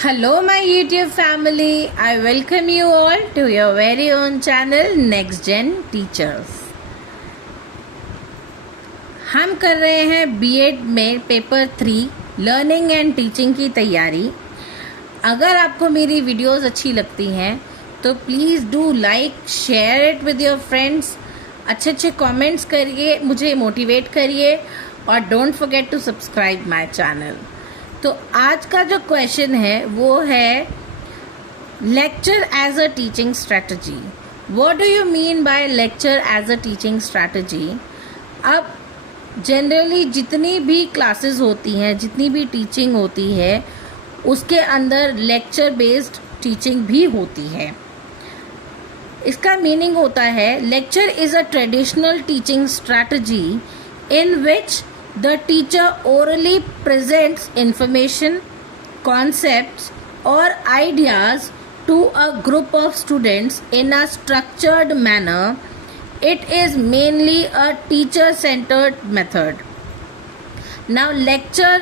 Hello, my YouTube family. I welcome you all to your very own channel Next Gen Teachers. हम कर रहे हैं BEd में paper 3 learning and teaching की तैयारी। अगर आपको मेरी वीडियोस अच्छी लगती हैं तो please do like, share it with your friends. अच्छे कमेंट्स करिए, मुझे मोटिवेट करिए और don't forget to subscribe my channel. तो आज का जो क्वेश्चन है वो है lecture as a teaching strategy. What do you mean by lecture as a teaching strategy? अब जनरली जितनी भी क्लासेस होती हैं, जितनी भी टीचिंग होती है, उसके अंदर लेक्चर बेस्ड टीचिंग भी होती है। इसका मीनिंग होता है lecture is a traditional teaching strategy in which the teacher orally presents information, concepts or ideas to a group of students in a structured manner. It is mainly a teacher centered method. Now lecture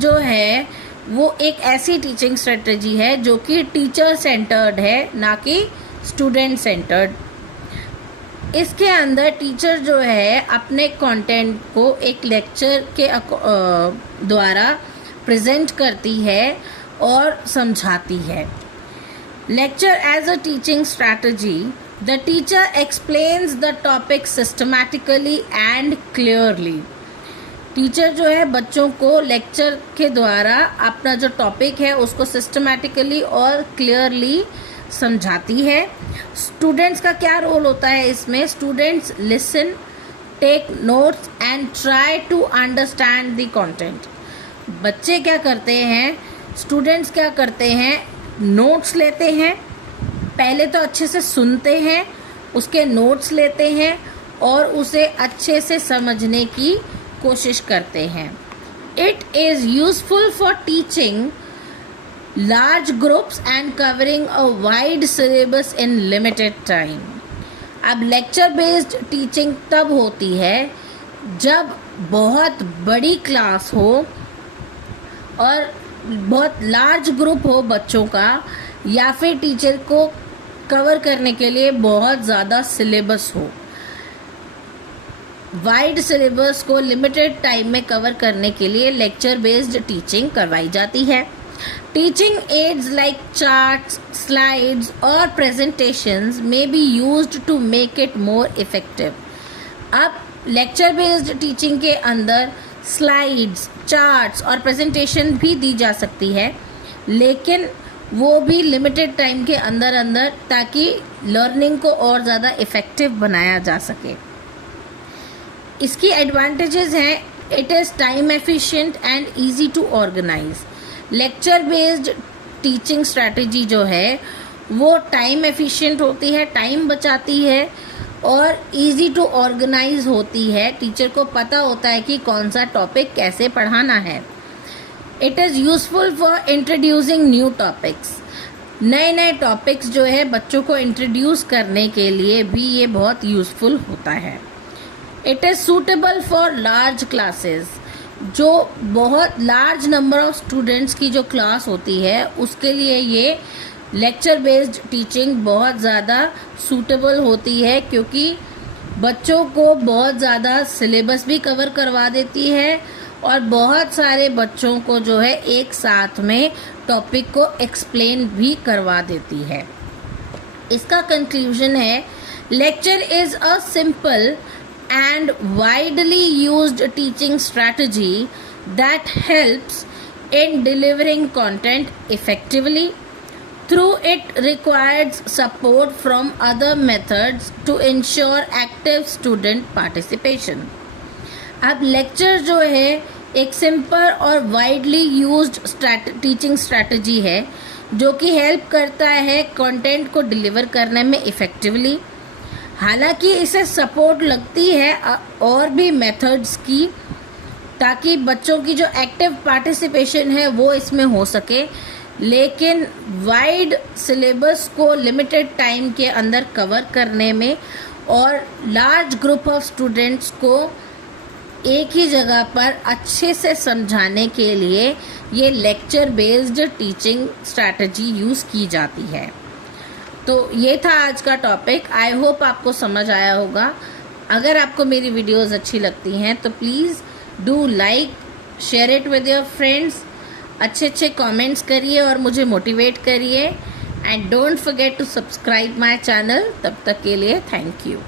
जो है वो एक ऐसी teaching strategy है जो कि teacher centred है, ना कि स्टूडेंट सेंटर्ड। इसके अंदर टीचर जो है अपने कंटेंट को एक लेक्चर के द्वारा प्रेजेंट करती है और समझाती है। Lecture as a teaching strategy, the teacher explains the topic systematically and clearly. Teacher जो है बच्चों को लेक्चर के द्वारा अपना जो टॉपिक है उसको सिस्टमैटिकली और क्लियरली समझाती है। स्टूडेंट्स का क्या रोल होता है इसमें? Students listen, take notes and try to understand the content. बच्चे क्या करते हैं, स्टूडेंट्स क्या करते हैं, नोट्स लेते हैं। पहले तो अच्छे से सुनते हैं, उसके नोट्स लेते हैं और उसे अच्छे से समझने की कोशिश करते हैं। It is useful for teaching large groups and covering a wide syllabus in limited time. अब लेक्चर बेस्ड टीचिंग तब होती है जब बहुत बड़ी क्लास हो और बहुत लार्ज ग्रुप हो बच्चों का, या फिर टीचर को कवर करने के लिए बहुत ज़्यादा सिलेबस हो। वाइड सिलेबस को लिमिटेड टाइम में कवर करने के लिए लेक्चर बेस्ड टीचिंग करवाई जाती है। Teaching aids like charts, slides or presentations may be used to make it more effective. अब लेक्चर बेस्ड टीचिंग के अंदर स्लाइड्स, चार्ट्स और प्रेजेंटेशन भी दी जा सकती है, लेकिन वो भी लिमिटेड टाइम के अंदर ताकि लर्निंग को और ज़्यादा इफ़ेक्टिव बनाया जा सके। इसकी एडवांटेजेस हैं, it is time efficient and easy to organise. Lecture based teaching strategy जो है वो टाइम एफिशिएंट होती है, टाइम बचाती है और इजी टू ऑर्गेनाइज होती है। टीचर को पता होता है कि कौन सा टॉपिक कैसे पढ़ाना है। It is useful for introducing new topics. नए टॉपिक्स जो है बच्चों को इंट्रोड्यूस करने के लिए भी ये बहुत यूजफुल होता है। It is suitable for large classes. जो बहुत लार्ज नंबर ऑफ स्टूडेंट्स की जो क्लास होती है उसके लिए ये लेक्चर बेस्ड टीचिंग बहुत ज़्यादा सूटेबल होती है, क्योंकि बच्चों को बहुत ज़्यादा सिलेबस भी कवर करवा देती है और बहुत सारे बच्चों को जो है एक साथ में टॉपिक को एक्सप्लेन भी करवा देती है। इसका कंक्लूजन है lecture is a simple and widely used teaching strategy that helps in delivering content effectively. Through it requires support from other methods to ensure active student participation. अब लेक्चर जो है एक सिंपल और वाइडली यूज्ड टीचिंग स्ट्रैटेजी है जो कि help करता है कंटेंट को डिलीवर करने में इफ़ेक्टिवली। हालांकि इसे सपोर्ट लगती है और भी मेथड्स की, ताकि बच्चों की जो एक्टिव पार्टिसिपेशन है वो इसमें हो सके, लेकिन वाइड सिलेबस को लिमिटेड टाइम के अंदर कवर करने में और लार्ज ग्रुप ऑफ स्टूडेंट्स को एक ही जगह पर अच्छे से समझाने के लिए ये lecture based teaching strategy use की जाती है। तो ये था आज का टॉपिक। आई होप आपको समझ आया होगा। अगर आपको मेरी वीडियोस अच्छी लगती हैं तो please do like, share it with your friends, अच्छे कमेंट्स करिए और मुझे मोटिवेट करिए, and don't forget to subscribe my channel. तब तक के लिए थैंक यू।